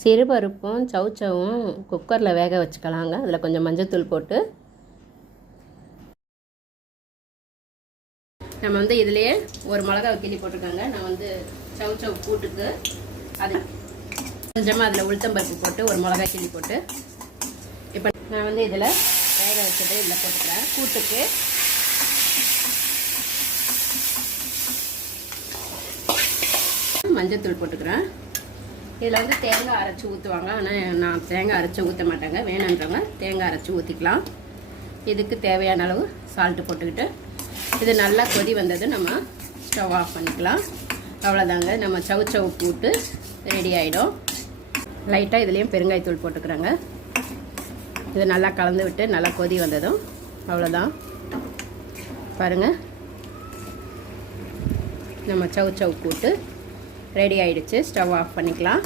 சிறுபருப்பும் சவுச்சவும் குக்கரில் வேக வச்சுக்கலாங்க. அதில் கொஞ்சம் மஞ்சத்தூள் போட்டு நம்ம வந்து இதுலேயே ஒரு மிளகாவை கிள்ளி போட்டிருக்காங்க. நான் வந்து சவுச்சவு கூட்டுக்கு அது கொஞ்சமாக அதில் உளுத்தம்பருப்பு போட்டு ஒரு மிளகாய் கிள்ளி போட்டு இப்போ நான் வந்து இதில் வேக வச்சது இதில் போட்டுக்கிறேன். கூட்டுக்கு மஞ்சத்தூள் போட்டுக்கிறேன். இதில் வந்து தேங்காய் அரைச்சி ஊற்றுவாங்க. ஆனால் நான் தேங்காய் அரைச்சி ஊற்ற மாட்டேங்க. வேணுன்றவங்க தேங்காய் அரைச்சி ஊற்றிக்கலாம். இதுக்கு தேவையான அளவு சால்ட்டு போட்டுக்கிட்டு இது நல்லா கொதி வந்தது நம்ம ஸ்டவ் ஆஃப் பண்ணிக்கலாம். அவ்வளோதாங்க, நம்ம சவுச்சவு கூட்டு ரெடி ஆகிடும். லைட்டாக இதுலேயும் பெருங்காயத்தூள் போட்டுக்கிறேங்க. இது நல்லா கலந்து விட்டு நல்லா கொதி வந்ததும் அவ்வளோதான். பாருங்கள், நம்ம சவுச்சவு கூட்டு ரெடி ஆகிடுச்சு. ஸ்டவ் ஆஃப் பண்ணிக்கலாம்.